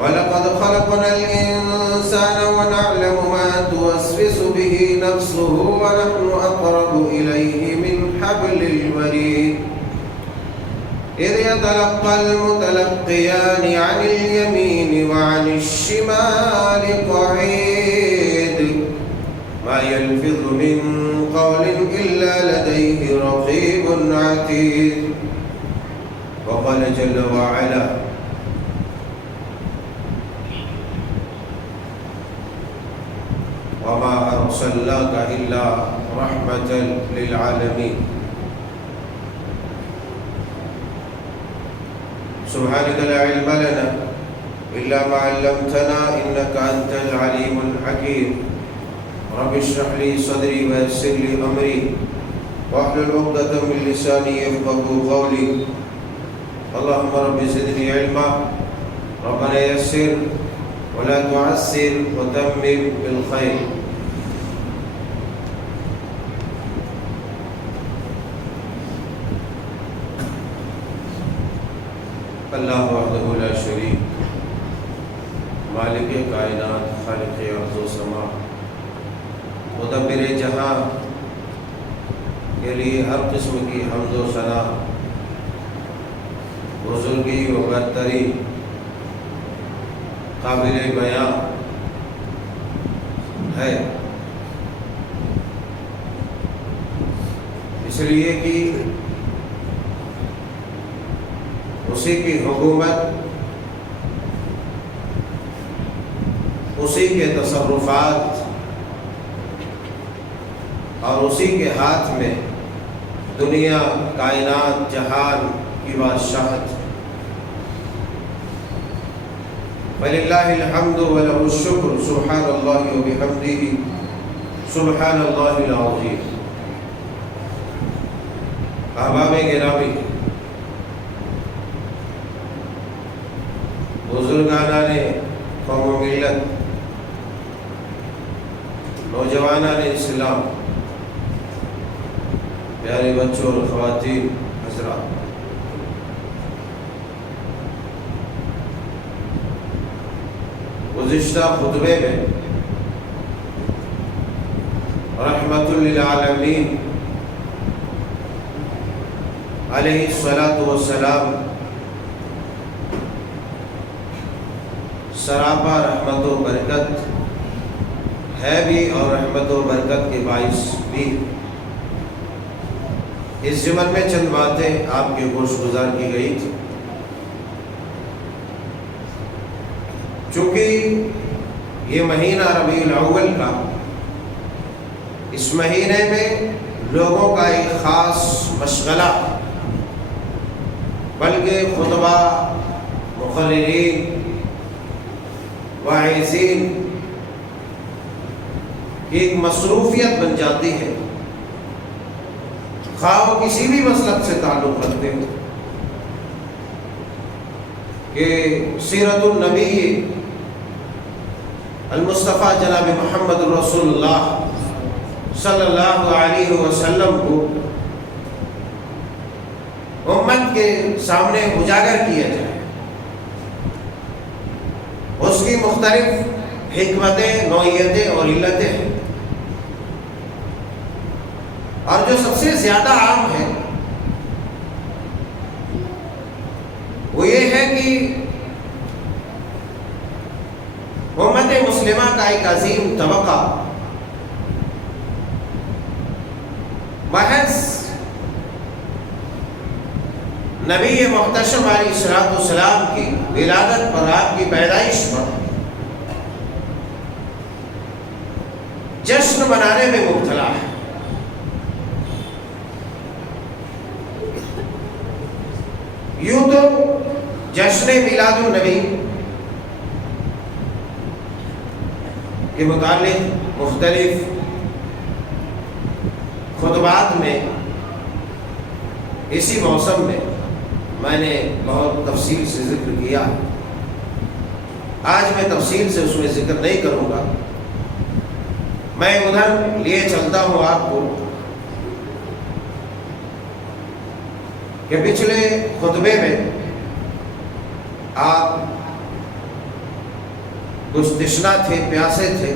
وَلَقَدْ خَلَقْنَا الْإِنسَانَ وَنَعْلَمُ مَا تُوَسْوِسُ بِهِ نَفْسُهُ وَنَحْنُ أَقْرَبُ إِلَيْهِ مِنْ حَبْلِ الْوَرِيدِ إِذْ يَتَلَقَّى الْمُتَلَقِّيَانِ عَنِ الْيَمِينِ وَعَنِ الشِّمَالِ قَعِيدٌ مَا يَلْفِظُ مِنْ قَوْلٍ إِلَّا لَدَيْهِ رَقِيبٌ عَتِيدٌ وقال جل وعلا وما أرسلناك إلا رحمة للعالمين سبحانك لا علم لنا إلا ما علمتنا إنك أنت العليم الحكيم رب اشرح لي صدري ويسر لي أمري واحلل عقدة من لساني يفقهوا قولي اللهم رب زدني علما ربنا يسر ولا تعسر وتمم بالخير اللہ وحدہ لا شریک مالک کائنات خالق ارض و سما مدبر جہاں کے لیے ہر قسم کی حمد و ثنا بزرگی و برتری قابل بیان ہے، اس لیے کہ اسی کی حکومت، اسی کے تصرفات اور اسی کے ہاتھ میں دنیا، کائنات، جہان کی بادشاہت۔ وَلِلَّهِ الْحَمْدُ وَلَهُ الشُّكْرُ سُبْحَانَ اللَّهِ وَبِحَمْدِهِ سُبْحَانَ اللَّهِ الْعَظِيمِ۔ احباب گرامی، بزرگانان قوم و ملت، نوجوانان اسلام، پیارے بچوں اور خواتین حضرات، گزشتہ خطبے میں رحمت للعالمین علیہ الصلاۃ والسلام سراپا رحمت و برکت ہے بھی اور رحمت و برکت کے باعث بھی۔ اس ضمن میں چند باتیں آپ کے گوش گزار کی گئی تھی۔ چونکہ یہ مہینہ ربیع الاول کا، اس مہینے میں لوگوں کا ایک خاص مشغلہ، بلکہ خطبہ، مقررین، واعظین کی ایک مصروفیت بن جاتی ہے، خواہ وہ کسی بھی مسلک سے تعلق رکھتے ہو، کہ سیرت النبی المصطفیٰ جناب محمد رسول اللہ صلی اللہ علیہ وسلم کو امت کے سامنے اجاگر کیا جائے، اس کی مختلف حکمتیں، نوعیتیں اور علتیں ہیں، اور جو سب سے زیادہ عام ہے وہ یہ ہے کہ امت مسلمہ کا ایک عظیم طبقہ محض نبی محتشم علیہ السلام کی ولادت پر، آپ کی پیدائش پر جشن منانے میں مبتلا ہے۔ یوں تو جشن میلاد النبی کے متعلق مختلف خطبات میں اسی موسم میں میں نے بہت تفصیل سے ذکر کیا، آج میں تفصیل سے اس میں ذکر نہیں کروں گا۔ میں ادھر لیے چلتا ہوں آپ کو کہ پچھلے خطبے میں آپ کچھ تشنا تھے، پیاسے تھے.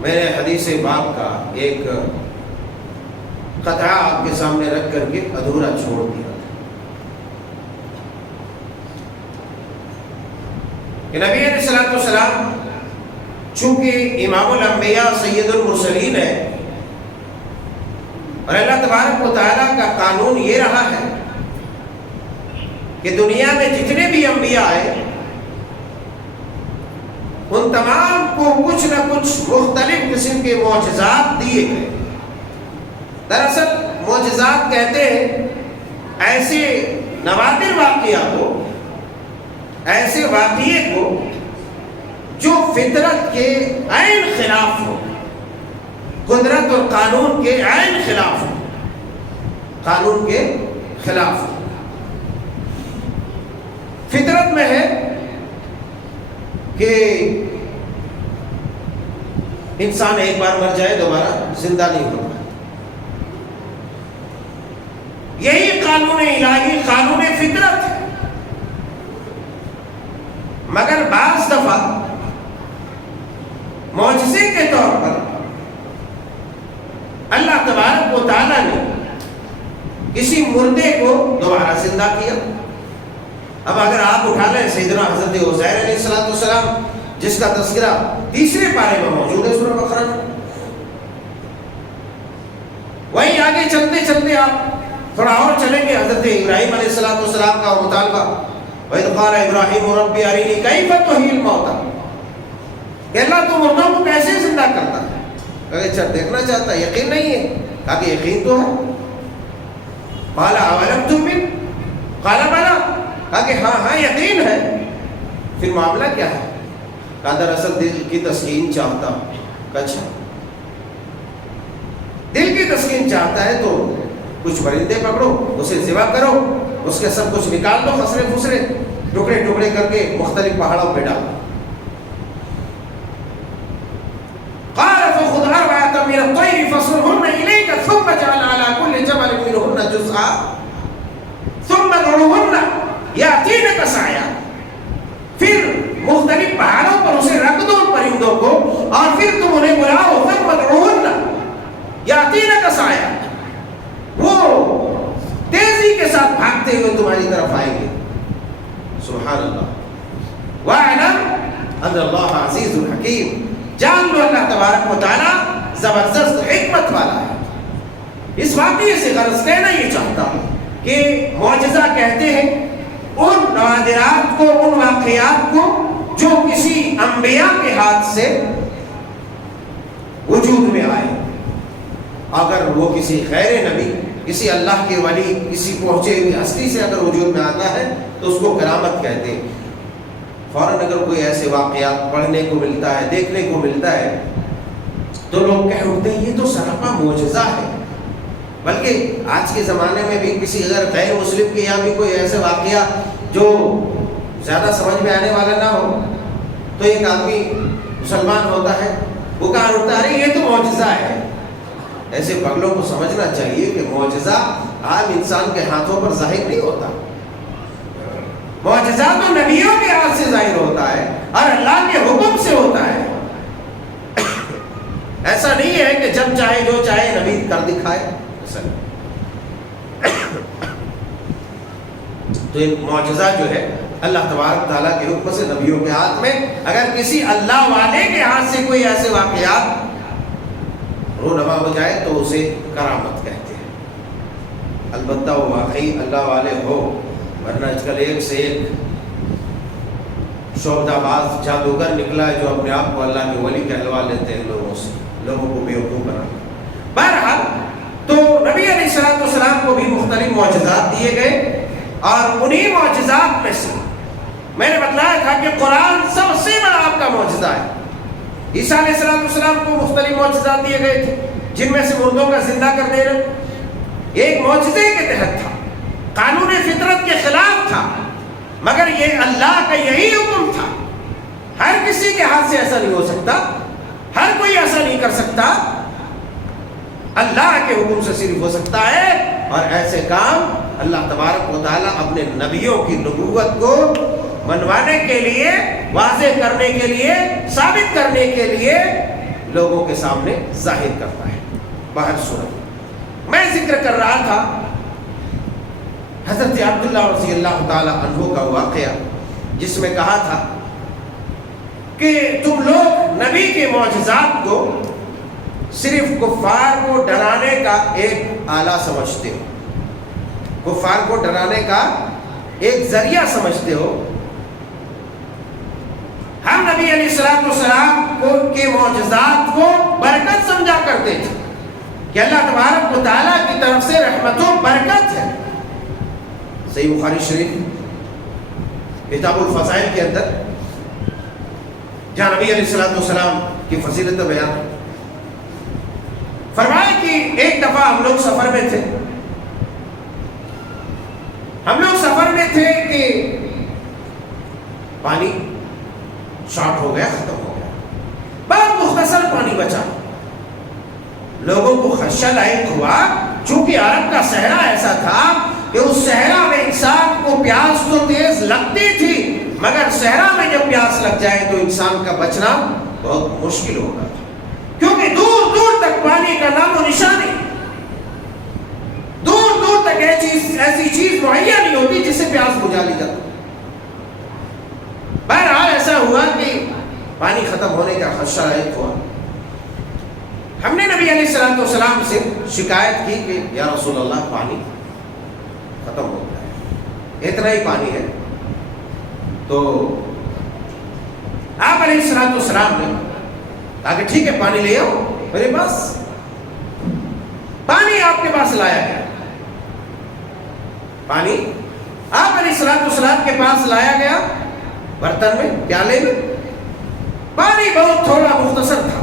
میں نے حدیث باب کا ایک قطعہ آپ کے سامنے رکھ کر کے ادھورا چھوڑ دیا کہ نبی علیہ الصلوۃ والسلام چونکہ امام الانبیاء سید المرسلین ہے اور اللہ تبارک و تعالیٰ کا قانون یہ رہا ہے کہ دنیا میں جتنے بھی انبیاء آئے ان تمام کو کچھ نہ کچھ مختلف قسم کے معجزات دیے گئے. دراصل معجزات کہتے ہیں ایسے نوادر واقعات کو، ایسے واقعے کو جو فطرت کے عین خلاف ہو، قدرت اور قانون کے عین خلاف ہو، قانون کے خلاف ہو. فطرت میں ہے کہ انسان ایک بار مر جائے دوبارہ زندہ نہیں ہوتا. یہی قانون الہی، قانون فطرت ہے. مگر بعض دفعہ معجزے کے طور پر اللہ تبارک و تعالیٰ نے کسی مردے کو دوبارہ زندہ کیا. اب اگر آپ اٹھا لیں سیدنا حضرت عزیر علیہ السلام جس کا تذکرہ تیسرے پارے میں موجود ہے سورہ بقرہ میں، وہیں آگے چلتے چلتے آپ تھوڑا اور چلیں گے حضرت ابراہیم علیہ السلام کا مطالبہ، وَإِذْ قَالَ إِبْرَاهِيمُ رَبِّ أَرِنِي كَيْفَ تُحْيِي الْمَوْتَىٰ کہ اللہ تو مردوں کو کیسے زندہ کرتا ہے. اچھا دیکھنا چاہتا ہے، یقین نہیں ہے. کہا کہ یقین تو ہے. قَالَ أَوَلَمْ تُؤْمِنْ قَالَ بَلَىٰ کہا کہ ہاں یقین ہے. پھر معاملہ کیا ہے؟ کہا دراصل دل کی تسکین چاہتا ہوں. اچھا دل کی تسکین چاہتا ہے تو کچھ پرندے پکڑو، اسے ذبح کرو، اس کے سب کچھ نکال دو، خسرے پھسرے ٹکڑے ٹکڑے کر کے مختلف پہاڑوں پہ ڈالو. قال فخذ أربعة من الطير فصرهن إليك ثم اجعل على كل جبل منهن جزءا ثم ادعوهن يأتينك سعيا. پھر مختلف پہاڑوں پر اسے رکھ دو پرندوں کو اور پھر تم انہیں بلاؤ. ثم ادعوهن يأتينك سعيا، وہ تیزی کے ساتھ بھاگتے ہوئے تمہاری طرف آئیں گے. سبحان اللہ. وَاعْلَمْ أَنَّ اللَّهَ عَزِيزٌ حَكِيمٌ، جان لو اللہ تبارک و تعالیٰ زبردست حکمت والا ہے. اس واقعے سے غرض کہنا یہ چاہتا ہوں کہ معجزہ کہتے ہیں ان نوادرات کو، ان واقعات کو جو کسی انبیاء کے ہاتھ سے وجود میں آئے. اگر وہ کسی غیر نبی، کسی اللہ کے ولی، کسی پہنچے ہوئی ہستی سے اگر وجود میں آتا ہے تو اس کو کرامت کہتے ہیں. فوراً اگر کوئی ایسے واقعات پڑھنے کو ملتا ہے، دیکھنے کو ملتا ہے تو لوگ کہہ اٹھتے ہیں یہ تو سراپا معجزہ ہے. بلکہ آج کے زمانے میں بھی کسی اگر غیر مسلم کے یہاں بھی کوئی ایسے واقعہ جو زیادہ سمجھ میں آنے والا نہ ہو تو ایک آدمی مسلمان ہوتا ہے، وہ کہا اٹھتا ہے یہ تو معجزہ ہے. ایسے پگلوں کو سمجھنا چاہیے کہ معجزہ عام انسان کے ہاتھوں پر ظاہر نہیں ہوتا. معجزہ تو نبیوں کے ہاتھ سے ظاہر ہوتا ہے اور اللہ کے حکم سے ہوتا ہے. ایسا نہیں ہے کہ جب چاہے جو چاہے نبی کر دکھائے. تو ایک معجزہ جو ہے اللہ تبارک تعالیٰ کے حکم سے نبیوں کے ہاتھ میں، اگر کسی اللہ والے کے ہاتھ سے کوئی ایسے واقعات رونما ہو جائے تو اسے کرامت کہتے ہیں. البتہ وہ واقعی اللہ والے ہو، ورنہ آج کل ایک سے ایک شعبدہ باز جادوگر نکلا ہے جو اپنے آپ کو اللہ کے ولی کہلوا لیتے ہیں لوگوں سے، لوگوں کو بیوقوف بنا. بہرحال تو نبی علیہ السلام کو بھی مختلف معجزات دیے گئے اور انہی معجزات میں سے میں نے بتلایا تھا کہ قرآن سب سے بڑا آپ کا معجزہ ہے. عیسیٰ علیہ السلام کو مختلف معجزات دیے گئے تھے جن میں سے مردوں کا زندہ کر دینا ایک معجزے کے تحت تھا، قانون فطرت کے خلاف تھا، مگر یہ اللہ کا یہی حکم تھا. ہر کسی کے ہاتھ سے ایسا نہیں ہو سکتا، ہر کوئی ایسا نہیں کر سکتا، اللہ کے حکم سے صرف ہو سکتا ہے. اور ایسے کام اللہ تبارک و تعالیٰ اپنے نبیوں کی نبوت کو منوانے کے لیے، واضح کرنے کے لیے، ثابت کرنے کے لیے لوگوں کے سامنے ظاہر کرتا ہے۔ باہر صورت میں ذکر کر رہا تھا حضرت عبداللہ رضی اللہ تعالی عنہ کا واقعہ، جس میں کہا تھا کہ تم لوگ نبی کے معجزات کو صرف کفار کو ڈرانے کا ایک آلہ سمجھتے ہو، کفار کو ڈرانے کا ایک ذریعہ سمجھتے ہو۔ ہم نبی علیہ السلام کو کے معجزات کو برکت سمجھا کرتے تھے کہ اللہ تبارک و تعالیٰ کی طرف سے رحمت و برکت ہے۔ صحیح بخاری شریف کتاب الفضائل کے اندر جہاں نبی علیہ السلام کی فضیلت بیان فرمایا کہ ایک دفعہ ہم لوگ سفر میں تھے، کہ پانی شارٹ ہو گیا، ختم ہو گیا، بہت مختصر پانی بچا۔ لوگوں کو خدشہ لاحق ہوا، چونکہ عرب کا صحرا ایسا تھا کہ اس صحرا میں انسان کو پیاس تو تیز لگتی تھی، مگر صحرا میں جب پیاس لگ جائے تو انسان کا بچنا بہت مشکل ہوگا، کیونکہ دور دور تک پانی کا نام و نشان نہیں، دور دور تک ایسی چیز مہیا نہیں ہوتی جس سے پیاس بجھا لی جاتی۔ بہرحال ایسا ہوا کہ پانی ختم ہونے کا خدشہ لاحق ہوا۔ ہم نے نبی علیہ السلام سے شکایت کی کہ یا رسول اللہ پانی ختم ہو گیا ہے، اتنا ہی پانی ہے۔ تو آپ علیہ السلام نے کہا کہ ٹھیک ہے پانی لے آؤ میرے پاس۔ پانی آپ کے پاس لایا گیا، پانی آپ علیہ السلام کے پاس لایا گیا، برتن میں، پیالے میں۔ پانی بہت تھوڑا مختصر تھا،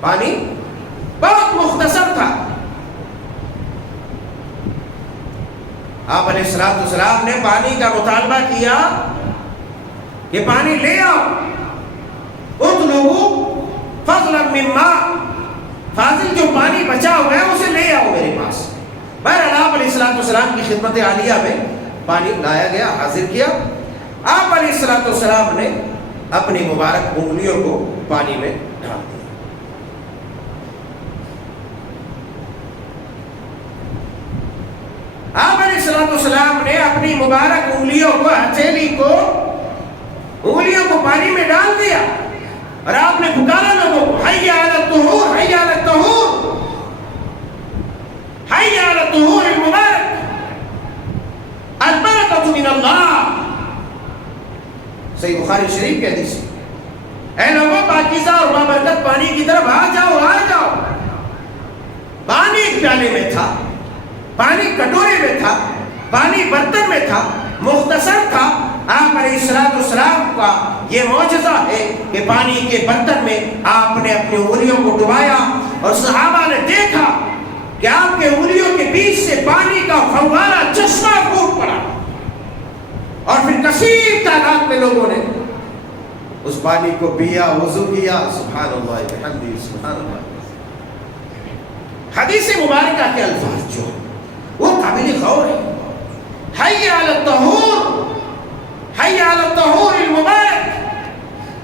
پانی بہت مختصر تھا۔ آپ علیہ السلام نے پانی کا مطالبہ کیا کہ پانی لے آؤ، اطلبوا فضلا من ماء، فاضل جو پانی بچا ہوا ہے اسے لے آؤ میرے پاس۔ بہرحال آپ علیہ السلام کی خدمت عالیہ میں پانی لایا گیا، حاضر کیا۔ آپ علیہ السلام نے اپنی مبارک انگلیوں کو پانی میں ڈال دیا۔ آپ علیہ السلام نے اپنی مبارک انگلیوں کو، ہتھیلی کو، انگلیوں کو پانی میں ڈال دیا اور آپ نے پکارا لوگوں کو، حی علی الطہور، حی علی الطہور، حی علی الطہور المبارک، البرکۃ من اللہ۔ صحیح بخاری شریف کی حدیث، اے لوگوں پاکیزہ اور بابرکت پانی کی طرف آ جاؤ، آ جاؤ۔ پانی ایک پیالے میں تھا، پانی کٹورے میں تھا، پانی برتن میں تھا، مختصر تھا۔ آپ علیہ السلام کا یہ معجزہ ہے کہ پانی کے برتن میں آپ نے اپنی انگلیوں کو ڈبایا اور صحابہ نے دیکھا کہ آپ کے انگلیوں کے بیچ سے پانی کا فوارہ چشمہ پھوٹ پڑا، اور پھر کثیر تعداد میں لوگوں نے اس پانی کو پیا، وضو کیا۔ سبحان اللہ بحمدہ، سبحان اللہ۔ حدیث مبارکہ کے الفاظ جو وہ قابل غور ہے، حی علی الطہور، حی علی الطہور المبارک،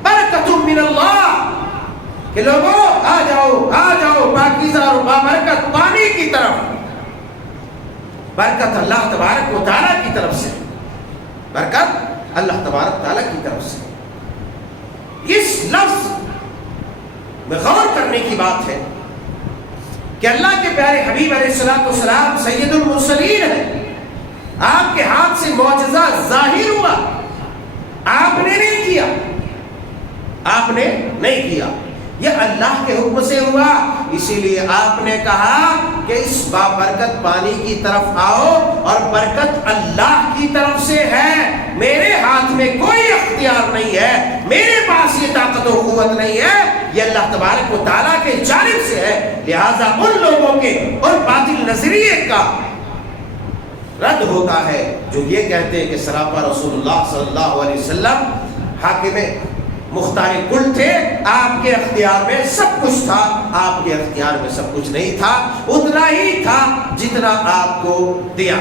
برکۃ من اللہ، کہ لوگوں آ جاؤ، آ جاؤ پاکیزہ اور بابرکت پانی کی طرف۔ برکت اللہ تبارک و تعالیٰ کی طرف سے، برکت اللہ تبارک تعالیٰ کی طرف سے۔ اس لفظ میں غور کرنے کی بات ہے کہ اللہ کے پیارے حبیب علیہ السلام سید المرسلین ہیں، آپ کے ہاتھ سے معجزہ ظاہر ہوا، آپ نے نہیں کیا، آپ نے نہیں کیا، یہ اللہ کے حکم سے ہوا۔ اسی لیے آپ نے کہا کہ اس بابرکت پانی کی طرف آؤ، اور برکت اللہ کی طرف سے ہے، میرے ہاتھ میں کوئی اختیار نہیں ہے، میرے پاس یہ طاقت و قوت نہیں ہے، یہ اللہ تبارک و تعالیٰ کے جانب سے ہے۔ لہذا ان لوگوں کے اور باطل نظریے کا رد ہوتا ہے جو یہ کہتے ہیں کہ سراپا رسول اللہ صلی اللہ علیہ وسلم حاکم مختار کل تھے، آپ کے اختیار میں سب کچھ تھا۔ آپ کے اختیار میں سب کچھ نہیں تھا، اتنا ہی تھا جتنا آپ کو دیا۔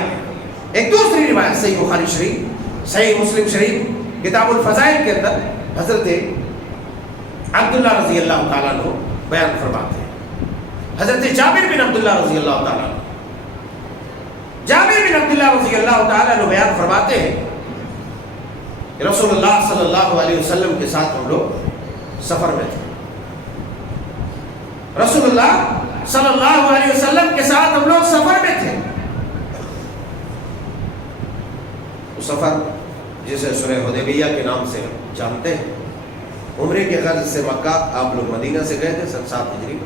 ایک دوسری روایت صحیح بخاری شریف، صحیح مسلم شریف، کتاب الفضائل کے اندر حضرت عبداللہ رضی اللہ تعالیٰ عنہ بیان فرماتے ہیں. حضرت جابر بن عبداللہ رضی اللہ تعالیٰ عنہ، جابر بن عبداللہ رضی اللہ تعالیٰ عنہ بیان فرماتے ہیں کہ رسول اللہ صلی اللہ علیہ وسلم کے ساتھ ہم لوگ سفر میں تھے. رسول اللہ صلی اللہ علیہ وسلم کے ساتھ ہم لوگ سفر میں تھے. وہ سفر جسے صلح حدیبیہ کے نام سے جانتے ہیں، عمرے کے غرض سے مکہ آپ لوگ مدینہ سے گئے تھے 7 ہجری.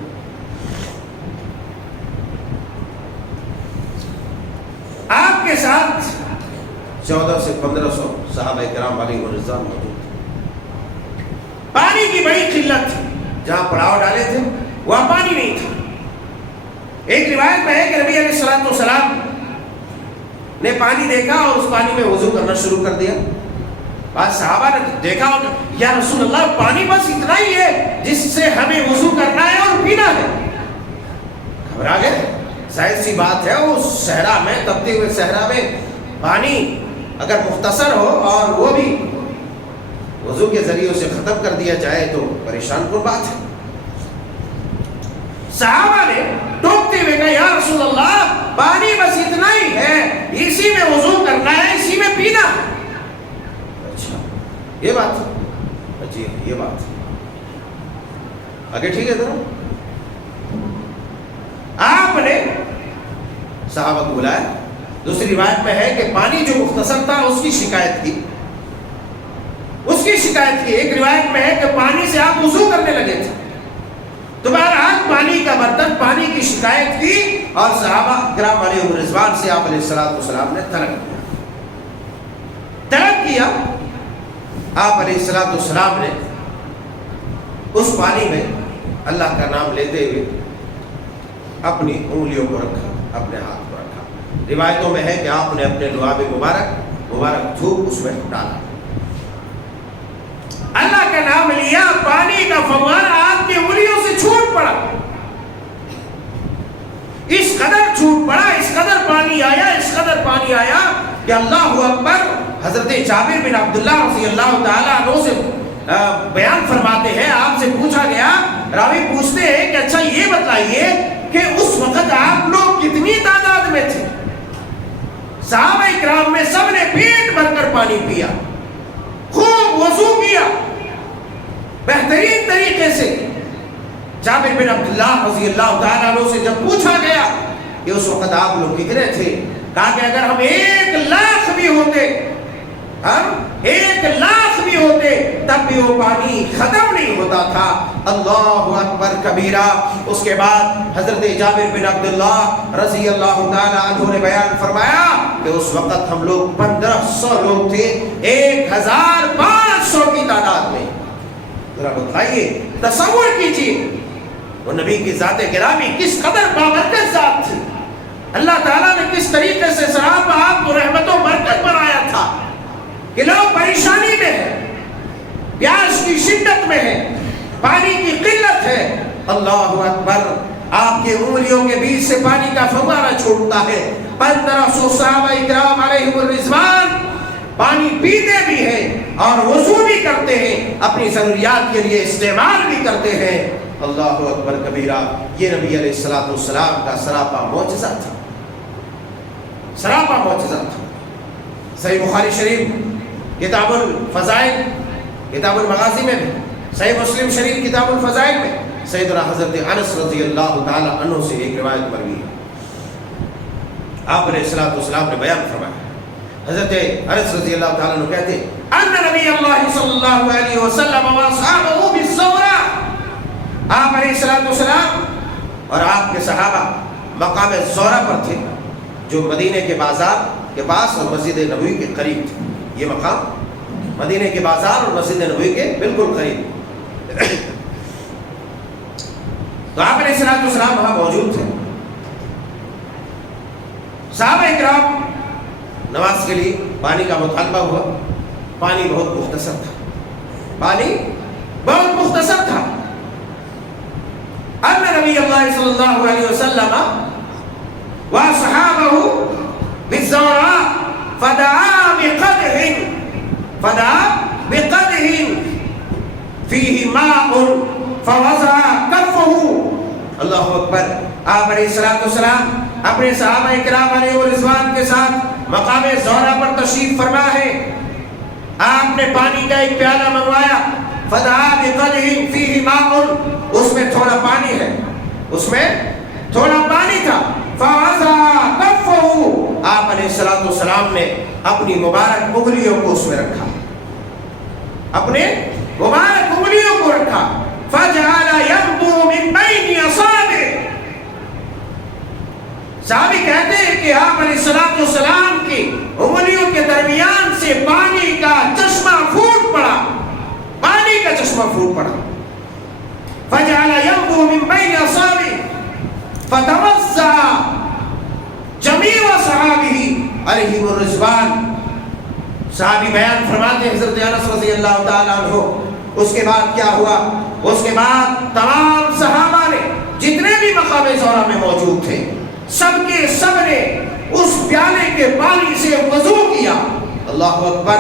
آپ کے ساتھ 1400 سے 1500 صحابہ کرام علیہ رضوان موجود تھے. پانی کی بڑی قلت تھی، جہاں پڑاؤ ڈالے تھے وہاں پانی نہیں تھا. ایک روایت میں ہے کہ نبی علیہ الصلوۃ والسلام نے پانی دیکھا اور اس پانی میں وضو کرنا شروع کر دیا. بعض صحابہ نے دیکھا یا رسول اللہ پانی بس اتنا ہی ہے جس سے ہمیں وضو کرنا ہے اور پینا ہے. گھبرا گئے. ظاہر سی بات ہے وہ صحرا میں، تپتے ہوئے صحرا میں پانی اگر مختصر ہو اور وہ بھی وضو کے ذریعے سے ختم کر دیا جائے تو پریشان کن بات ہے. صحابہ نے ٹوکتے ہوئے کہا یا رسول اللہ پانی بس اتنا ہی ہے، اسی میں وضو کرنا ہے، اسی میں پینا ہے. اچھا یہ بات ہے، جی یہ بات ہے، آگے ٹھیک ہے. ذرا آپ نے صحابہ کو بلایا. دوسری روایت میں ہے کہ پانی جو مختصر تھا اس کی شکایت کی، اس کی شکایت کی. ایک روایت میں ہے کہ پانی سے آپ وضو کرنے لگے تھے. تو بہرحال پانی کا برتن، پانی کی شکایت کی اور صحابہ کرام علیہ رضوان سے آپ علیہ الصلوۃ والسلام نے طلب کیا. آپ علیہ الصلوۃ والسلام نے اس پانی میں اللہ کا نام لیتے ہوئے اپنی انگلیوں کو رکھا، اپنے ہاتھ کو رکھا. روایتوں میں ہے کہ آپ نے اپنے لعاب مبارک دھوپ اس میں ڈالا، اللہ کا نام لیا، پانی کا فوارہ آپ کی انگلیوں سے چھوٹ پڑا. اس قدر چھوٹ پڑا، اس قدر پانی آیا، اس قدر پانی آیا کہ اللہ اکبر. حضرت جابر بن عبداللہ رضی اللہ تعالیٰ عنہ سے بیان فرماتے ہیں، آپ سے پوچھا گیا، راوی پوچھتے ہیں کہ اچھا یہ بتائیے کہ اس وقت آپ لوگ کتنی تعداد میں تھے؟ صحابہ اکرام میں سب نے پیٹ بھر کر پانی پیا، خوب وضو کیا بہترین طریقے سے. جابر بن عبداللہ رضی اللہ تعالیٰ عنہ سے جب پوچھا گیا کہ اس وقت آپ لوگ کتنے تھے، کہا کہ اگر ہم 1,00,000 بھی ہوتے، ہم 1,00,000 بھی ہوتے تب بھی وہ پانی ختم نہیں ہوتا تھا. اللہ اکبر کبیرہ. اس کے بعد حضرت جابر بن عبداللہ رضی اللہ تعالیٰ عنہ نے بیان فرمایا کہ اس وقت ہم لوگ 1500 لوگ تھے 1,500 کی تعداد میں. ذرا بتائیے، تصور کیجیے وہ نبی کی ذات گرامی کس قدر بابرکت ذات تھی. اللہ تعالیٰ نے کس طریقے سے صحابہ آپ کو رحمت و برکت بنایا تھا کہ لوگ پریشانی میں ہیں، پیاس کی شدت میں ہیں، پانی کی قلت ہے. اللہ اکبر. آپ کے انگلیوں کے بیچ سے پانی کا فوارہ چھوٹتا ہے. 1500 صحابہ اکرام علیہ الرضوان پانی پیتے بھی ہیں اور وضو بھی کرتے ہیں، اپنی ضروریات کے لیے استعمال بھی کرتے ہیں. اللہ اکبر کبیرہ. یہ نبی علیہ الصلوۃ والسلام کا سراپا معجزہ تھا، سراپا معجزہ تھا. صحیح بخاری شریف کتاب الفضائل، کتاب المغازی میں بھی، صحیح مسلم شریف کتاب الفضائل میں سیدنا حضرت انس رضی اللہ تعالی عنہ سے ایک روایت مروی ہے. آپ علیہ الصلوۃ والسلام نے بیان فرمایا، حضرت انس رضی اللہ تعالی عنہ کہتے ہیں ان نبی اللہ صلی اللہ علیہ وسلم واصحابہ بالثورہ. آپ علیہ الصلوۃ والسلام اور آپ کے صحابہ مقام زورہ پر تھے، جو مدینے کے بازار کے پاس اور مسجد نبوی کے قریب تھے. یہ مقام مدینے کے بازار اور مسجد نبوی کے بالکل قریب. تو آپ علیہ الصلوۃ والسلام وہاں موجود تھے. صحابہ اکرام نماز کے لیے پانی کا مطالبہ ہوا. پانی بہت مختصر تھا، پانی بہت مختصر تھا. ان نبی اللہ صلی اللہ علیہ وسلم وصحابہ بالزوراء فدعا بقدح فيه ماء فوضع كفه. اللہ اکبر. آپ علیہ السلام اپنے صحابہ کرام علیہ الرضوان کے ساتھ مقام زہرہ پر تشریف فرما ہے. آپ نے پانی کا ایک پیالہ منگوایا. فدعا بقدح فيه ماء، اس میں تھوڑا پانی ہے، اس میں تھوڑا پانی تھا. فوضع كفه، آپ علیہ السلام نے اپنی مبارک انگلیوں کو اس میں رکھا، اپنے مبارک انگلیوں کو رکھا. فجعل ينبع من بين اصابعه. صحابی کہتے ہیں کہ آپ علیہ السلام کی انگلیوں کے درمیان سے پانی کا چشمہ پھوٹ پڑا، پانی کا چشمہ پھوٹ پڑا. فجعل ينبع من بين اصابعه فتوسع جميع صحابه علیہم الرضوان. صحابی بیان فرماتے ہیں حضرت انس رضی اللہ تعالیٰ عنہ، اس کے بعد کیا ہوا؟ اس کے بعد تمام صحابہ نے جتنے بھی مقام زہرہ میں موجود تھے سب کے سب نے اس پیالے کے پانی سے وضو کیا. اللہ اکبر.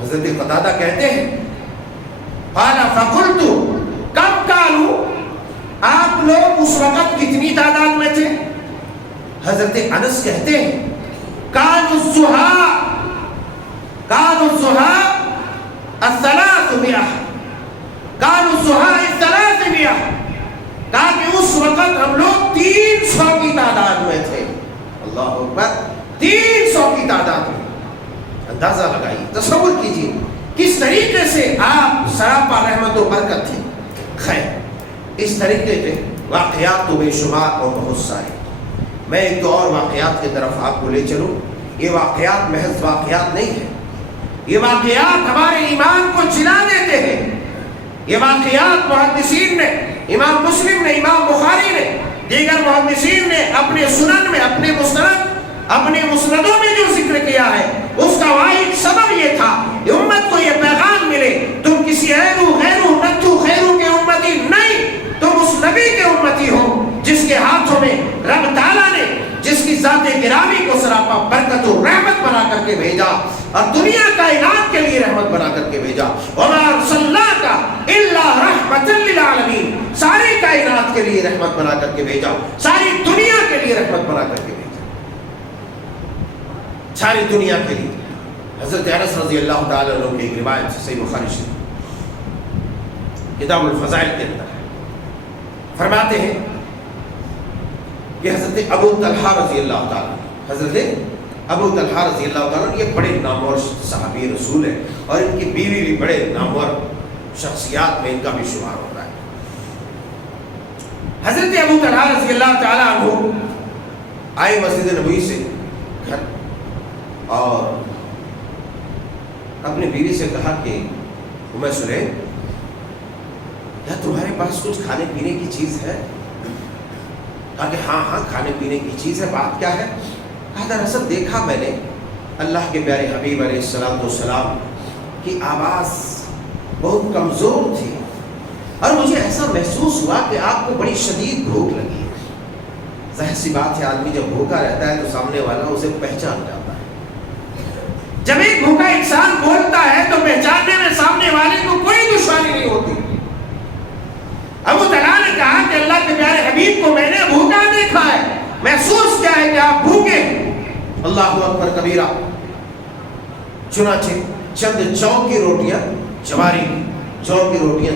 حضرت قتادہ کہتے ہیں قال فقلت کم کانوا، آپ لوگ اس وقت کتنی تعداد میں تھے؟ حضرت انس کہتے ہیں كانوا الزهاء 300، كانوا الزهاء 300، کہا کہ اس وقت ہم لوگ 300 کی تعداد میں تھے. اللہ اکبر. 300 کی تعداد میں. اندازہ لگائیے، تصور کیجیے کس طریقے سے آپ سراپا رحمت و برکت تھے. خیر، اس طریقے کے واقعات تو بے شمار اور بہت سارے. میں ایک دو اور واقعات کی طرف آپ کو لے چلوں. یہ واقعات محض واقعات نہیں ہیں، یہ واقعات ہمارے ایمان کو جلا دیتے ہیں. یہ واقعات محدثین نے، امام مسلم نے، امام بخاری نے، دیگر محدثین نے اپنے سنن میں، اپنے مسندوں میں جو ذکر کیا ہے، اس کا واحد سبب یہ تھا کہ امت کو یہ پیغام ملے تم کسی غیرو نتھو خیرو کے امتی نہیں، تم اس نبی کے امتی ہو جس کے ہاتھوں میں رب تعالیٰ نے، جس کی ذات گرامی کو سراپا برکت و رحمت بنا کر کے بھیجا اور دنیا کائنات کے لیے رحمت بنا کر کے بھیجا. وَمَا أَرْسَلْنَاكَ إِلَّا رَحْمَةً لِّلْعَالَمِينَ. ساری کائنات کے لیے رحمت بنا کر کے بھیجا، ساری دنیا کے لیے رحمت بنا کر کے بھیجا، ساری دنیا کے لیے. حضرت انس رضی اللہ تعالیٰ عنہ کی ایک روایت صحیح بخاری شریف کتاب الفضائل کے اندر فرماتے ہیں کہ حضرت ابو طلحہ رضی اللہ تعالیٰ یہ بڑے نامور صحابی رسول ہیں اور ان کی بیوی بھی بڑے نامور شخصیات میں ان کا بھی شمار ہوتا ہے. حضرت ابو طلحہ رضی اللہ تعالیٰ عنہ آئے مسجد نبوی سے گھر اور اپنی بیوی سے کہا کہ ام سلیم، کیا تمہارے پاس کچھ کھانے پینے کی چیز ہے؟ کہا کہ ہاں کھانے پینے کی چیز ہے. بات کیا ہے؟ کہا دراصل دیکھا میں نے اللہ کے پیارے حبیب علیہ السلام کی آواز بہت کمزور تھی اور مجھے ایسا محسوس ہوا کہ آپ کو بڑی شدید بھوک لگی ہے. ظاہر سی بات ہے، آدمی جب بھوکا رہتا ہے تو سامنے والا اسے پہچان جاتا ہے. جب ایک بھوکا انسان بولتا ہے تو پہچاننے میں سامنے والے کو کوئی دشواری نہیں ہوتی. ابو طلحہ نے کہا کہ اللہ کے پیارے حبیب کو میں نے بھوکا دیکھا ہے، محسوس کیا ہے کہ آپ بھوکے ہیں. اللہ اکبر کبیرہ. چنانچہ چند جو کی روٹیاں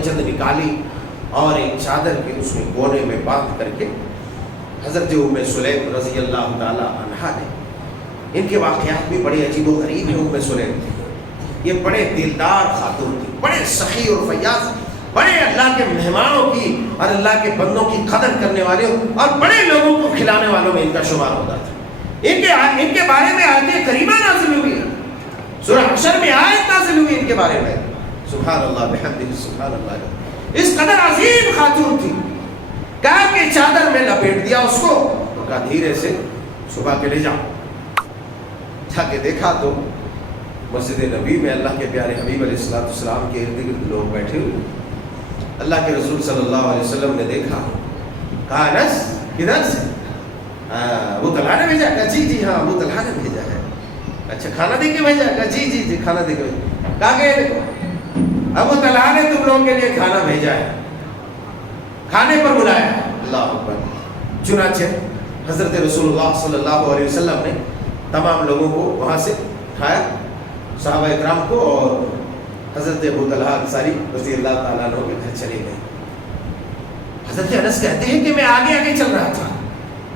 چند نکالی اور ایک چادر کے اس میں کونے میں باندھ کر کے حضرت ام سلیم رضی اللہ تعالی عنہا نے، ان کے واقعات بھی بڑے عجیب و غریب ہیں. ام سلیم یہ بڑے دلدار خاتون تھی، بڑے سخی اور فیاض، بڑے اللہ کے مہمانوں کی اور اللہ کے بندوں کی قدر کرنے والے اور بڑے لوگوں کو کھلانے والوں میں ان کا شمار ہوتا تھا. ان کے بارے میں آیت کریمہ نازل ہوئی، سورہ حشر میں آیت نازل ہوئی ان کے بارے میں. سبحان اللہ بحمدہ سبحان اللہ. اس قدر عظیم خاتون تھی. کہا کہ چادر میں لپیٹ دیا اس کو، تو کہا دھیرے سے صبح کے لے جاؤ. جا کے دیکھا تو مسجد نبی میں اللہ کے پیارے حبیب علیہ السلام کے ارد گرد لوگ بیٹھے ہوئے. اللہ کے رسول صلی اللہ علیہ وسلم نے دیکھا، کہا انس کدھر سے؟ ابو طلحہ نے بھیجا؟ کہا جی جی ہاں ابو طلحہ نے بھیجا ہے. اچھا کھانا دے کے بھیجا؟ کہا جی جی جی کھانا دے کے بھیجا. کہا کہ دیکھو ابو طلحہ نے تم لوگوں کے لیے کھانا بھیجا ہے, کھانے پر بلایا ہے. اللہ اکبر. چنانچہ حضرت رسول اللہ صلی اللہ علیہ وسلم نے تمام لوگوں کو وہاں سے اٹھایا, صحابہ اکرام کو, اور حضرت ابو طلحہ انصاری رضی اللہ تعالیٰ عنہ کے گھر چلے گئے. حضرت انس کہتے ہیں کہ میں آگے آگے چل رہا تھا.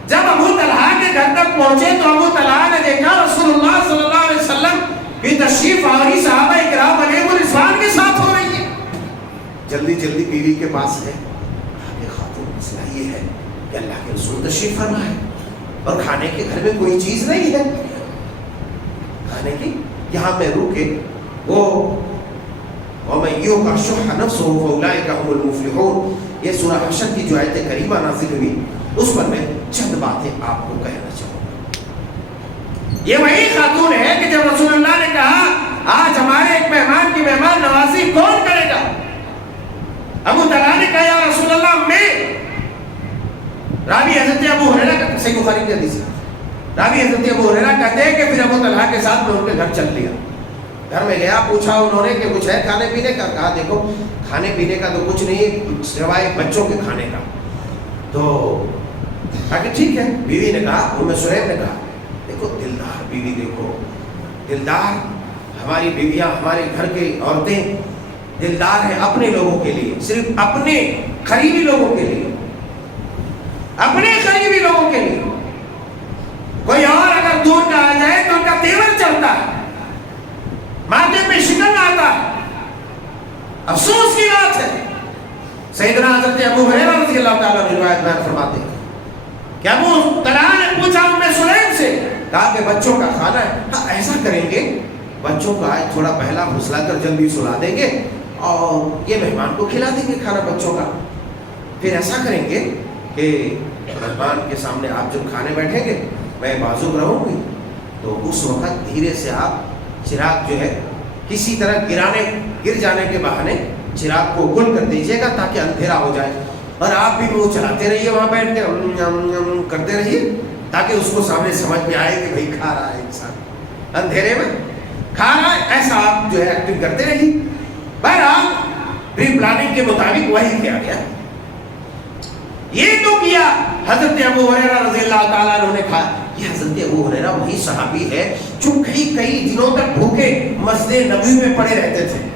جب ابو طلحہ کے گھر تک پہنچے تو ابو طلحہ نے دیکھا رسول اللہ صلی اللہ علیہ وسلم کی تشریف آوری صحابہ اکرام علیہم الرضوان کے ساتھ ہو رہی ہے. جلدی جلدی بیوی کے پاس ہے. خاتون مسئلہ یہ ہے کہ اللہ کے رسول تشریف فرما ہے اور کھانے کے گھر میں کوئی چیز نہیں ہے کھانے کی. یہاں میں روکے وہ وَمَن يُوقَ شُحَّ نَفْسِهِ فَأُولَٰئِكَ هُمُ الْمُفْلِحُونَ, یہ سورہ حشر کی جو آیت کریمہ نازل ہوئی اس پر میں چند باتیں آپ کو کہنا چاہوں گا. یہ وہی خاتون ہے کہ جب رسول اللہ نے کہا آج ہمارے ایک مہمان کی مہمان نوازی کون کرے گا, ابو طلحہ نے کہا یا رسول اللہ میں. راوی حضرت ابو ہریرہ کا صحیح بخاری کی حدیث ہے, راوی حضرت ابو ہریرہ کہتے ہیں کہ پھر ابو طلحہ کے ساتھ میں ان کے گھر چل لیا. گھر میں گیا, پوچھا انہوں نے کہ کچھ ہے کھانے پینے کا؟ کہا دیکھو کھانے پینے کا تو کچھ نہیں سوائے بچوں کے کھانے کا. تو کہا کہ ٹھیک ہے. بیوی نے کہا, ام سلیم نے کہا دیکھو دلدار بیوی, دیکھو دلدار ہماری بیویاں, ہمارے گھر کی عورتیں دلدار ہیں اپنے لوگوں کے لیے, صرف اپنے قریبی لوگوں کے لیے, اپنے قریبی لوگوں کے لیے. کوئی اور اگر دور کا آ جائے تو ان کا تیور چلتا ہے, ماتھے پہ شکن آتا ہے. افسوس کی بات ہے. سیدنا حضرت ابو ہریرہ رضی اللہ تعالیٰ عنہ روایت بیان فرماتے ہیں کہ ابو طلحہ نے پوچھا ام سلیم سے, کہا کہ بچوں کا کھانا ہے. ہاں ایسا کریں گے بچوں کو آج تھوڑا پہلا پھسلا کر جلدی سلا دیں گے اور یہ مہمان کو کھلا دیں گے کھانا بچوں کا. پھر ایسا کریں گے کہ مہمان کے سامنے آپ جب کھانے بیٹھیں گے میں بازو رہوں گی تو اس وقت دھیرے سے آپ چراغ جو ہے کسی طرح گر جانے کے بہانے چراغ کو گل کر دیجیے گا تاکہ اندھیرا ہو جائے, اور آپ بھی وہ چلاتے رہیے وہاں بیٹھ کے کرتے رہیے تاکہ اس کو سامنے سمجھ میں آئے کہ بھائی کھا رہا ہے انسان اندھیرے میں کھا رہا ہے. ایسا آپ جو ہے ایکٹنگ کرتے رہیے. بہرحال پری پلاننگ کے مطابق وہی کیا گیا. یہ تو کیا حضرت ابو ہریرہ رضی اللہ تعالیٰ عنہ نے کھایا. یہ حضرت ابو ہریرہ وہی صحابی ہے جو کئی دنوں تک بھوکے مسجد نبوی میں پڑے رہتے تھے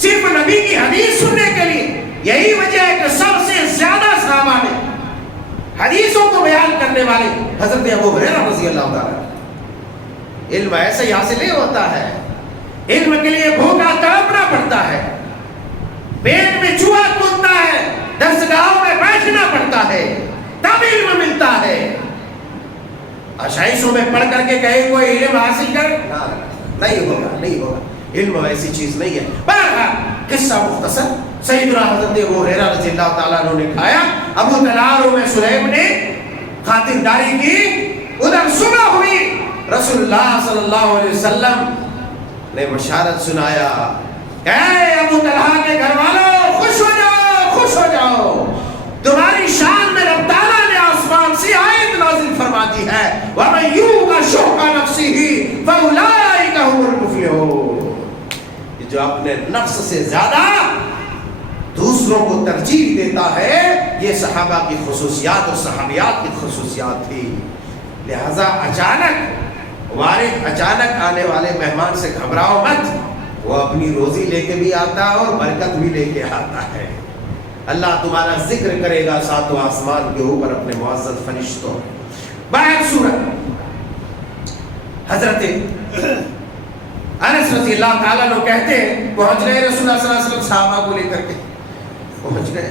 صرف نبی کی حدیث سننے کے لیے. یہی وجہ ہے کہ سب سے زیادہ صحابہ میں حدیثوں کو بیان کرنے والے حضرت ابو ہریرہ رضی اللہ تعالیٰ. علم ایسے ہی حاصل نہیں ہوتا ہے, علم کے لیے بھوکا تڑپنا پڑتا ہے, پیٹ میں چوہا کودتا ہے, درسگاہوں میں بیٹھنا پڑتا ہے, تب علم ملتا ہے. اشائشوں میں پڑھ کر کے کہیں کوئی علم حاصل کر نہیں ہوگا. علم ایسی چیز نہیں ہے. بہرحال قصہ مختصر, سیدنا حضرت ابو ہریرہ رضی اللہ تعالیٰ عنہ نے کھایا. ابو طلحہ اور ام سلیم نے خاطرداری کی. ادھر صبح ہوئی, رسول اللہ صلی اللہ علیہ وسلم نے بشارت سنایا, اے ابو طلحہ کے گھر والوں خوش ہو جاؤ, خوش ہو جاؤ, تمہاری شان میں رب تعالیٰ نے آسمان سے آیت نازل فرما دی ہے, وَمَن يُوقَ شُحَّ نَفْسِهِ فَأُولَٰئِكَ هُمُ الْمُفْلِحُونَ. جو اپنے نفس سے زیادہ دوسروں کو ترجیح دیتا ہے, یہ صحابہ کی خصوصیات اور صحابیات کی خصوصیات تھی. لہذا اچانک آنے والے مہمان سے گھبراؤ مت, وہ اپنی روزی لے کے بھی آتا ہے اور برکت بھی لے کے آتا ہے. اللہ تمہارا ذکر کرے گا ساتوں آسمان کے اوپر اپنے معزز فرشتوں. باہر سورت حضرت انس رضی اللہ تعالیٰ عنہ کہتے ہیں پہنچ گئے رسول اللہ صلی اللہ علیہ وسلم صحابہ کو لے کر کے پہنچ گئے.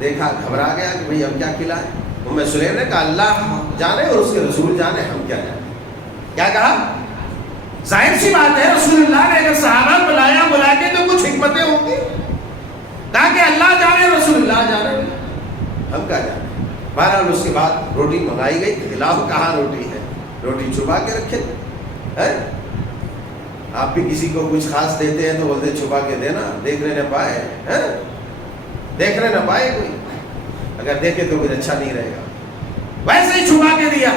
دیکھا گھبرا گیا کہ بھئی اب کیا کھلائے. ام سلیم نے کہا اللہ جانے اور اس کے رسول جانے, ہم کیا جانے. کیا کہا؟ ظاہر سی بات ہے رسول اللہ نے اگر صحابہ بلا کے تو کچھ حکمتیں ہوں گی, تاکہ اللہ جانے رسول اللہ جانے, ہم کیا جانے. بہرحال اس کے بعد روٹی منگائی گئی. خلاف کہاں روٹی ہے, روٹی چھپا کے رکھے. آپ بھی کسی کو کچھ خاص دیتے ہیں تو بولتے چھپا کے دینا, دیکھنے نہ پائے, دیکھنے نہ پائے کوئی, اگر دیکھے تو کچھ اچھا نہیں رہے گا. ویسے ہی چھپا کے دیا،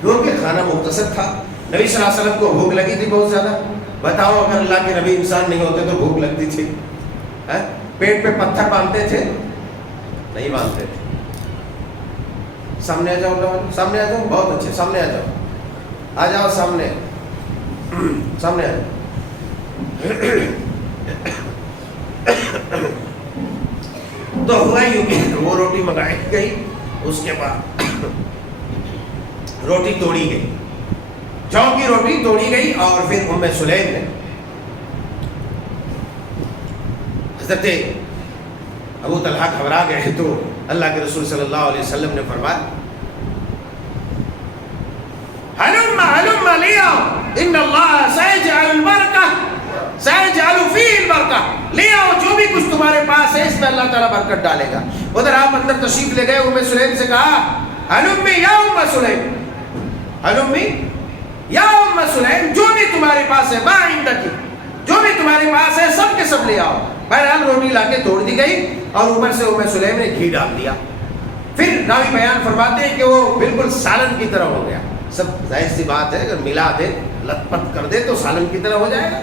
کیونکہ کھانا مختصر تھا. نبی صلی اللہ علیہ وسلم کو بھوک لگی تھی بہت زیادہ. بتاؤ اگر اللہ کے نبی انسان نہیں ہوتے تو بھوک لگتی تھی؟ پیٹ پہ پتھر باندھتے تھے؟ نہیں باندھتے تھے. سامنے آ جاؤ، سامنے آ جاؤ، بہت اچھے، سامنے آ جاؤ، آ جاؤ سامنے، سامنے آ جاؤ. تو ہوا یوں کہ وہ روٹی منگائی گئی، اس کے بعد روٹی توڑی گئی، جو کی روٹی توڑی گئی، اور پھر ام سلیم نے حضرت ابو طلحہ گھبرا گئے تو اللہ کے رسول صلی اللہ علیہ وسلم نے فرمایا ہلم ہلم لیا ان اللہ سيجعل البرکہ سيجعل فيه البرکہ، لے آؤ جو بھی کچھ تمہارے پاس ہے اس میں اللہ تعالیٰ برکت ڈالے گا. ادھر آپ اندر تشریف لے گئے، ام سلیم سے کہا ہلمی یا ام سلیم، ہلمی یا ام سلیم، جو بھی تمہارے پاس ہے، ما عندک، جو بھی تمہارے پاس ہے سب کے سب لے آؤ. بہرحال روٹی لا کے توڑ دی گئی اور اوپر سے ام سلیم نے گھی ڈال دیا. پھر راوی بیان فرماتے ہیں کہ وہ بالکل سالن کی طرح ہو گیا. سب ظاہر سی بات ہے، اگر ملا دے لت پت کر دے تو سالن کی طرح ہو جائے گا.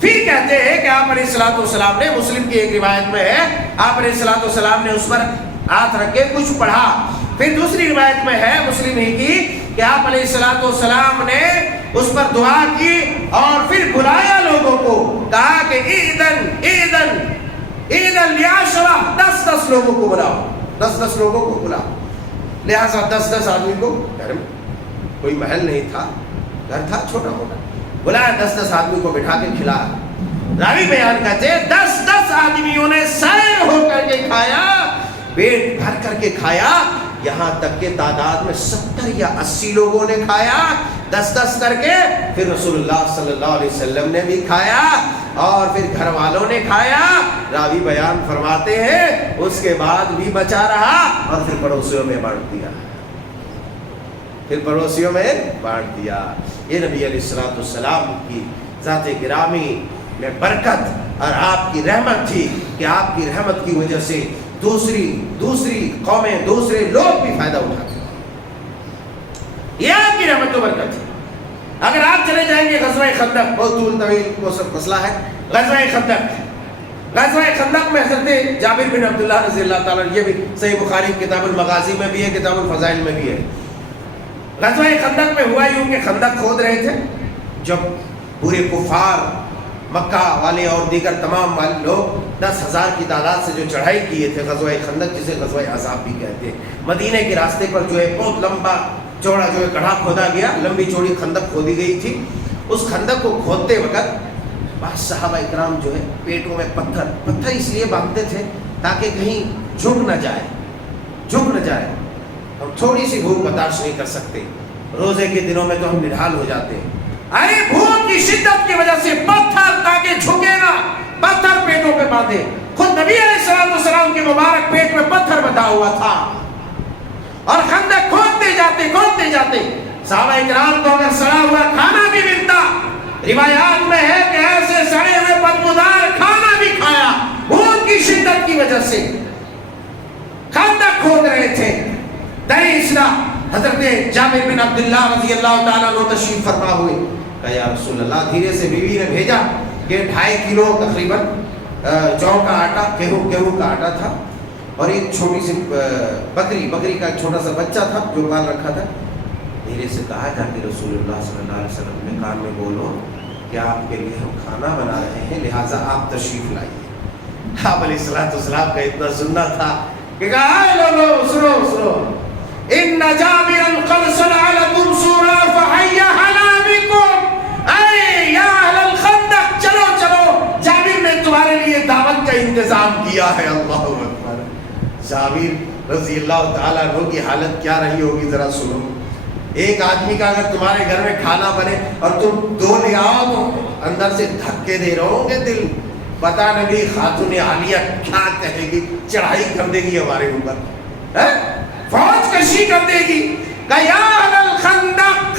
پھر کہتے ہیں کہ آپ علیہ الصلوۃ والسلام نے، مسلم کی ایک روایت میں ہے، آپ علیہ الصلوۃ والسلام نے اس پر ہاتھ رکھ کے کچھ پڑھا. پھر دوسری روایت میں ہے مسلم ہی کی کہ آپ علیہ الصلوۃ والسلام نے اس پر دعا کی اور پھر بلایا لوگوں کو، کہا کہ ایدن ایدن ایدن لیاشرہ، 10 لوگوں کو بلاؤ، 10 لوگوں کو بلاؤ. لہٰذا 10 آدمی کو، گھر میں کوئی محل نہیں تھا، گھر تھا چھوٹا موٹا، بلایا 10 آدمی کو بٹھا کے کھلایا. راوی بیان کہتے ہیں 10 آدمیوں نے سیر ہو کر کے کھایا، پیٹ بھر کر کے کھایا، یہاں تک کہ تعداد میں 70 یا 80 لوگوں نے کھایا 10 کر کے. پھر رسول اللہ صلی اللہ علیہ وسلم نے بھی کھایا اور پھر گھر والوں نے کھایا. راوی بیان فرماتے ہیں اس کے بعد بھی بچا رہا اور پھر پڑوسیوں میں بانٹ دیا، پھر پڑوسیوں میں بانٹ دیا. یہ نبی علیہ الصلوۃ والسلام کی ذات گرامی میں برکت اور آپ کی رحمت تھی کہ آپ کی رحمت کی وجہ سے دوسری قومیں، دوسرے لوگ بھی فائدہ اٹھاتے. یہ آپ کی رحمت و برکت ہے. اگر آپ چلے جائیں گے غزوہ خندق، بہت طول طویل وہ سب مسئلہ ہے. غزوہ خندق میں حضرت جابر بن عبداللہ رضی اللہ تعالیٰ، یہ بھی صحیح بخاری کتاب المغازی میں بھی ہے، کتاب الفضائل میں بھی ہے. غزوہ خندق میں ہوا یوں کہ خندق کھود رہے تھے، جب پورے کفار مکہ والے اور دیگر تمام والے لوگ 10,000 کی تعداد سے جو چڑھائی کیے تھے غزوہ خندق، جسے غزوہ احزاب بھی کہتے ہیں، مدینے کے راستے پر جو ہے بہت لمبا چوڑا جو ہے گڑھا کھودا گیا، لمبی چوڑی خندق کھودی گئی تھی. اس خندق کو کھودتے وقت بعض صحابہ اکرام جو ہے پیٹوں میں پتھر اس لیے باندھتے تھے تاکہ کہیں جھک نہ جائے. ہم تھوڑی سی بھوک برداشت نہیں کر سکتے، روزے کے دنوں میں تو ہم نڈھال ہو جاتے ہیں. ارے بھوک کی شدت کی وجہ سے پتھر تاکہ جھکے نہ، پتھر پیٹوں پہ باندھے. خود نبی علیہ السلام کے مبارک پیٹ میں پتھر بندھا ہوا تھا اور خندق کھودتے جاتے صحابہ اکرام کو اگر سڑا ہوا کھانا بھی ملتا، روایات میں ہے کہ ایسے سڑے ہوئے بدبودار کھانا بھی کھایا. بھوک کی شدت کی وجہ سے خندق کھود رہے تھے. در اصلاح حضرت جابر بن عبداللہ رضی اللہ تعالیٰ عنہ تشریف فرما ہوئے. کہا یا رسول اللہ، دھیرے سے بیوی نے بھیجا کہ 2.5 کلو تقریباً جو کا آٹا، گیہوں کا آٹا تھا اور ایک چھوٹی سی بکری کا چھوٹا سا بچہ تھا جو پال رکھا تھا. دھیرے سے کہا جا کے رسول اللہ صلی اللہ علیہ وسلم نے کان میں بولو کہ آپ کے لیے ہم کھانا بنا رہے ہیں، لہٰذا آپ تشریف لائیے. آپ علیہ السلام کا اتنا سننا تھا کہ کہا اے لوگو سنو ان جابرا قد صنع لكم سورا فحي هلا بكم، اے یا اہل الخندق چلو جابر نے تمہارے لیے دعوت کا انتظام کیا ہے. اللہ اکبر. جابر رضی اللہ تعالیٰ عنہ کی حالت کیا رہی ہوگی ذرا سنو. ایک آدمی کا اگر تمہارے گھر میں کھانا بنے اور تم 2 لے آؤ تو اندر سے دھکے دے رہے ہوں گے دل. پتا نہیں خاتون عالیہ کیا کہے گی، چڑھائی کر دے گی ہمارے اوپر، فوج کشی کر دے گی. کہ یا اہل الخندق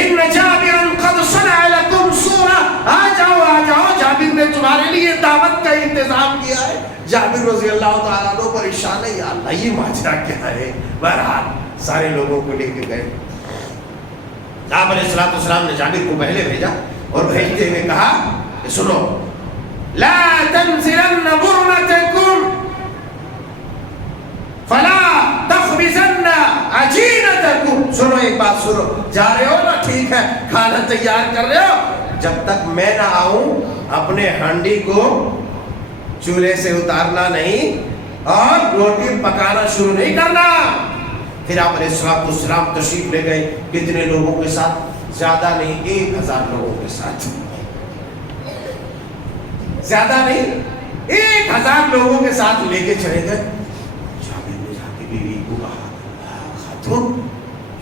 ان جابرا قد صنع لكم سورا، آ جاؤ جابر نے تمہارے لیے دعوت کا انتظام کیا ہے. جابر رضی اللہ تعالیٰ عنہ پریشان ہے، یا اللہ یہ ماجرا کیا ہے. بہرحال سارے لوگوں کو لے کے گئے. آپ علیہ الصلوۃ والسلام نے جابر کو پہلے بھیجا اور بھیجتے ہوئے کہا کہ سنو، لا تنزلن برمتکم فلا تخبزن عجینتکم. سنو ایک بات سنو، جا رہے ہو نا، ٹھیک ہے، کھانا تیار کر رہے ہو، جب تک میں نہ آؤں اپنے ہانڈی کو چولہے سے اتارنا نہیں اور روٹی پکانا شروع نہیں کرنا. پھر آپ علیہ الصلوۃ والسلام تشریف لے گئے. کتنے لوگوں کے ساتھ؟ زیادہ نہیں، 1000 لوگوں کے ساتھ. زیادہ نہیں، 1000 لوگوں کے ساتھ لے کے چلے گئے. جابر نے جا کے بیوی کو کہا، خاتون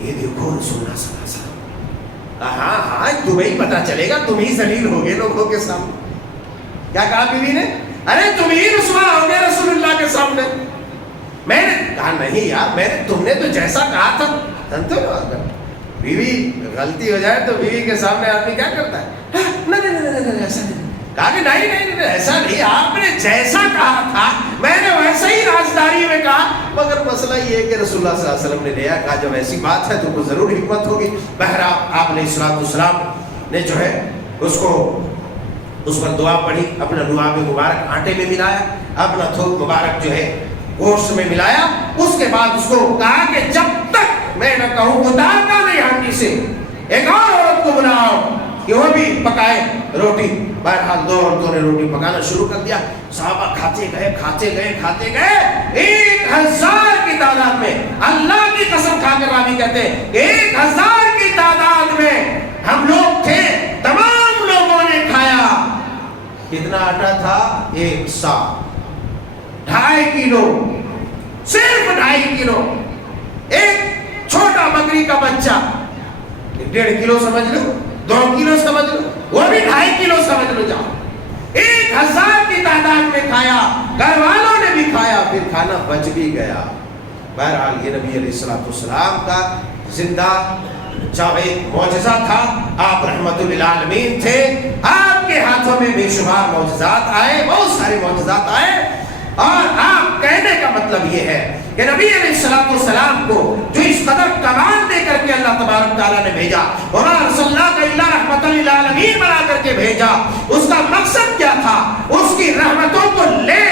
یہ دیکھو رسول اللہ صلی اللہ علیہ وسلم. ہاں ہاں تمہیں ہی پتا چلے گا، تم ہی ذلیل ہو گئے لوگوں کے سامنے. کیا کہا بیوی نے؟ ارے تم ہی رسوا ہو گئے رسول اللہ کے سامنے. میں نے کہا نہیں یار، تم نے تو جیسا کہا تھا. بیوی غلطی ہو جائے تو بیوی کے سامنے آدمی کیا کرتا ہے؟ نہیں ایسا نہیں. کہا کہ نہیں ایسا نہیں، آپ نے جیسا کہا تھا میں نے ویسا ہی رازداری میں کہا، مگر مسئلہ یہ ہے کہ رسول اللہ صلی اللہ علیہ وسلم نے لیا. کہا جب ایسی بات ہے تو ضرور حکمت ہوگی. بہرحال آپ علیہ الصلوۃ والسلام نے جو ہے اس پر دعا پڑھی، اپنا لعاب مبارک آٹے میں ملایا، اپنا تھوک مبارک جو ہے گوشت میں ملایا. اس کے بعد اس کو کہا کہ جب تک میں نہ کہوں اتارنا نہیں ہانڈی سے، ایک اور عورت کو بلاؤ کہ وہ بھی پکائے روٹی. بہرحال 2 عورتوں نے روٹی پکانا شروع کر دیا. صحابہ کھاتے گئے 1000 کی تعداد میں. اللہ کی قسم کھا کر راوی کہتے ہیں 1000 کی تعداد میں ہم لوگ تھے، تمام لوگوں نے کھایا. کتنا آٹا تھا؟ 1 سا، 2.5 کلو، صرف 2.5 کلو. ایک چھوٹا بکری کا بچہ 1.5 کلو سمجھ لو، 2 کلو سمجھ لو، وہ بھی 2.5 کلو سمجھ لو. جاؤ 1000 کی تعداد میں کھایا، گھر والوں نے بھی کھایا، پھر کھانا بچ بھی گیا. بہرحال یہ نبی علیہ الصلوۃ والسلام کا زندہ جاوید معجزہ تھا. آپ رحمت للعالمین تھے. آپ کے ہاتھوں میں بے شمار معجزات آئے، بہت سارے معجزات آئے. اور آپ کہنے کا مطلب یہ ہے کہ نبی علیہ الصلوۃ والسلام کو جو اس قدر کمال دے کر کے اللہ تبارک تعالیٰ نے بھیجا، وما ارسلناک الا رحمۃ للعالمین بنا کر کے بھیجا، اس کا مقصد کیا تھا؟ اس کی رحمتوں کو لے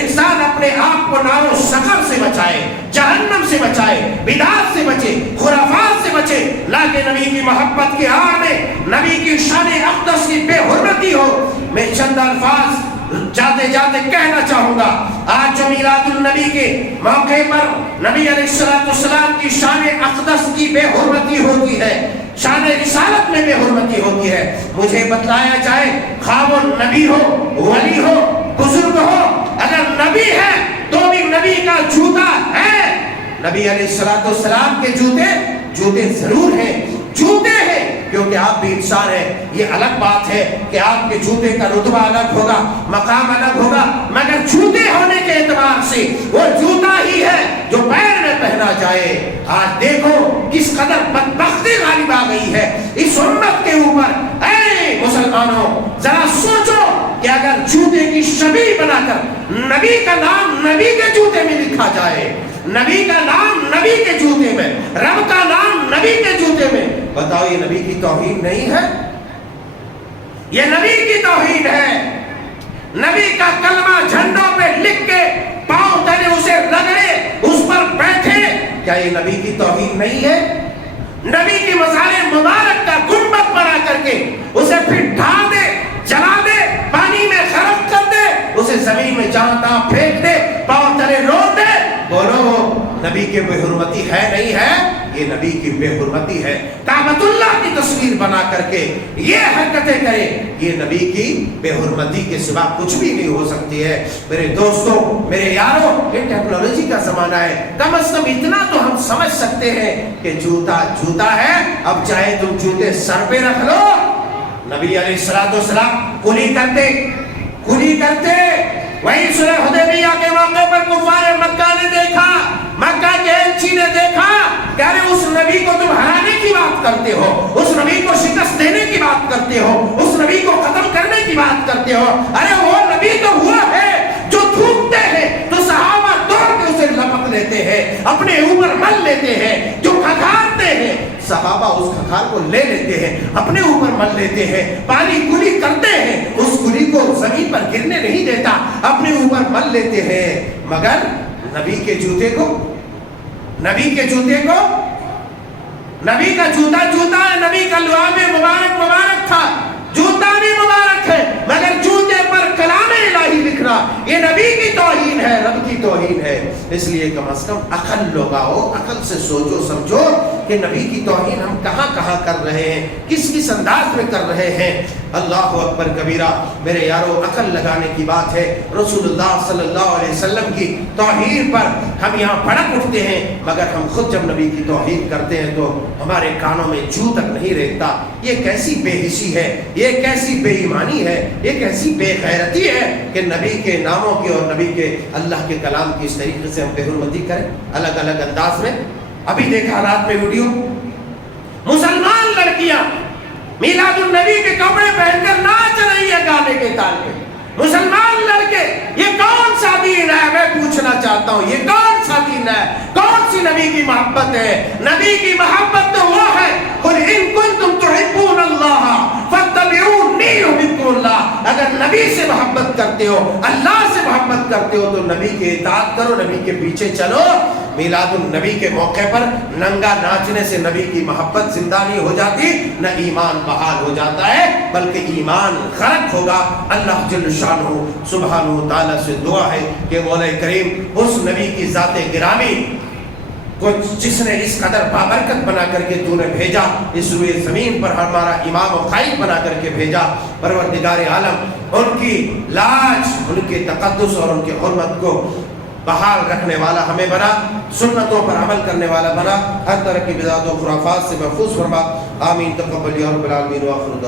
انسان اپنے آپ کو نار و سقر سے بچائے، جہنم سے بچائے، بدعات سے بچے، خرافات سے بچے. لاکہ نبی کی محبت کے آڑ میں نبی کی شان اقدس کی بے حرمتی ہو. میں چند الفاظ جاتے جاتے کہنا چاہوں گا. آج جو میلاد النبی کے موقع پر نبی علیہ الصلوۃ والسلام کی شان اقدس کی بے حرمتی ہوتی ہے، شان رسالت میں بے حرمتی ہوتی ہے، مجھے بتلایا جائے خواہ وہ نبی ہو، ولی ہو، بزرگ ہو، اگر نبی ہے تو بھی نبی کا جوتا ہے. نبی علیہ الصلوۃ والسلام کے جوتے ضرور ہیں، جوتے ہیں، کیونکہ آپ بھی انسان ہیں. یہ الگ بات ہے کہ آپ کے جوتے کا رتبہ الگ ہوگا، مقام الگ ہوگا، مگر جوتے ہونے کے اعتبار سے وہ جوتا ہی ہے جو پیر میں پہنا جائے. آج دیکھو کس قدر بدبختی غالب آ گئی ہے اس امت کے اوپر. اے مسلمانوں ذرا سوچو کہ اگر جوتے کی شبیہ بنا کر نبی کا نام نبی کے جوتے میں لکھا جائے، نبی کا نام نبی کے جوتے میں، رب کا نام نبی کے جوتے میں، بتاؤ یہ نبی کی توہین نہیں ہے؟ یہ نبی کی توہین ہے. نبی کا کلمہ جھنڈوں پہ لکھ کے پاؤں تلے اسے رگڑے، اس پر بیٹھے، کیا یہ نبی کی توہین نہیں ہے؟ نبی کی مزار مبارک کا گنبد بنا کر کے اسے پھر ڈھا دے، جلا دے، پانی میں غرق کر دے، اسے زمین میں جہاں تہاں پھینک دے، پاؤں تلے رو دے. بولو نبی کی بے حرمتی ہے نہیں ہے؟ یہ نبی کی بے حرمتی ہے. کعبۃ اللہ کی تصویر بنا کر کے یہ حرکتیں کرے، یہ نبی کی بے حرمتی کے سوا کچھ بھی نہیں ہو سکتی ہے. میرے دوستوں، میرے یاروں، یہ ٹیکنالوجی کا زمانہ ہے، کم از کم اتنا تو ہم سمجھ سکتے ہیں کہ جوتا جوتا ہے. اب چاہے تم جوتے سر پہ رکھ لو. نبی علیہ الصلوۃ والسلام کلی کرتے وہی صلح حدیبیہ کے موقع پر کفار مکہ نے دیکھا، مکہ کے ایلچی نے دیکھا کہ ارے اس نبی کو تم ہرانے کی بات کرتے ہو، اس نبی کو شکست دینے کی بات کرتے ہو، اس نبی کو ختم کرنے کی بات کرتے ہو. ارے وہ نبی تو ہوا ہے جو تھوکتے ہیں تو صحابہ دوڑ کے اسے لپک لیتے ہیں، اپنے اپنے اوپر مل لیتے ہیں، جو کھکھارتے ہیں صحابہ اس کھکھار کو لے لیتے ہیں، اپنے اوپر مل لیتے ہیں، پانی کلی کرتے ہیں، اس کلی کو زمین پر گرنے نہیں دیتا، اپنے اوپر مل لیتے ہیں، مگر نبی کے جوتے کو، نبی کے جوتے کو، نبی کا جوتا جوتا ہے، نبی کا لعاب مبارک مبارک تھا، جوتا بھی مبارک ہے، مگر جوتے پر کلام الہی لکھ رہا، یہ نبی کی توہین ہے، رب کی توہین ہے۔ اس لیے کم از کم عقل لگاؤ، عقل سے سوچو سمجھو کہ نبی کی توہین ہم کہاں کہاں کر رہے ہیں، کس کس انداز میں کر رہے ہیں۔ اللہ اکبر کبیرہ، میرے یارو عقل لگانے کی بات ہے۔ رسول اللہ صلی اللہ علیہ وسلم کی توہین پر ہم یہاں بھڑک اٹھتے ہیں، مگر ہم خود جب نبی کی توہین کرتے ہیں تو ہمارے کانوں میں جوں تک نہیں رہتا۔ یہ کیسی بے حسی ہے، یہ کیسی بے ایمانی ہے، یہ کیسی بے غیرتی ہے کہ نبی کے ناموں کی اور نبی کے اللہ کے کلام کی اس طریقے سے ہم بے حرمتی کریں الگ الگ انداز میں۔ ابھی دیکھا رات میں ویڈیو، مسلمان لڑکیاں میلاد النبی کے کپڑے پہن کر ناچ رہی ہے گانے کے تال پہ، مسلمان لڑکے۔ یہ کون سا دین ہے؟ میں پوچھنا چاہتا ہوں، یہ کون سا دین ہے؟ کون سی نبی کی محبت ہے؟ نبی کی محبت تو وہ ہے، قل ان کنتم تحبون اللہ فاتبعونی یحببکم اللہ۔ اگر نبی سے محبت کرتے ہو، اللہ سے محبت کرتے ہو تو نبی کی اطاعت کرو، نبی کے پیچھے چلو۔ میلاد النبی کے موقع پر ننگا ناچنے سے نبی کی محبت زندہ نہیں ہو جاتی، نہ ایمان بحال ہو جاتا ہے، بلکہ ایمان غرق ہوگا۔ اللہ جل شانہ سبحانہ تعالیٰ سے دعا ہے کہ مولا کریم اس نبی کی ذات گرامی کو جس نے اس قدر بابرکت بنا کر کے تو نے بھیجا، اس روئے زمین پر ہمارا امام و قائد بنا کر کے بھیجا، پروردگار عالم ان کی لاج، ان کے تقدس اور ان کی حرمت کو بحال رکھنے والا ہمیں بنا، سنتوں پر عمل کرنے والا بنا، ہر طرح کی بدعات و خرافات سے محفوظ فرما۔ آمین تقبل یا رب العالمین۔ وآخر دعوانا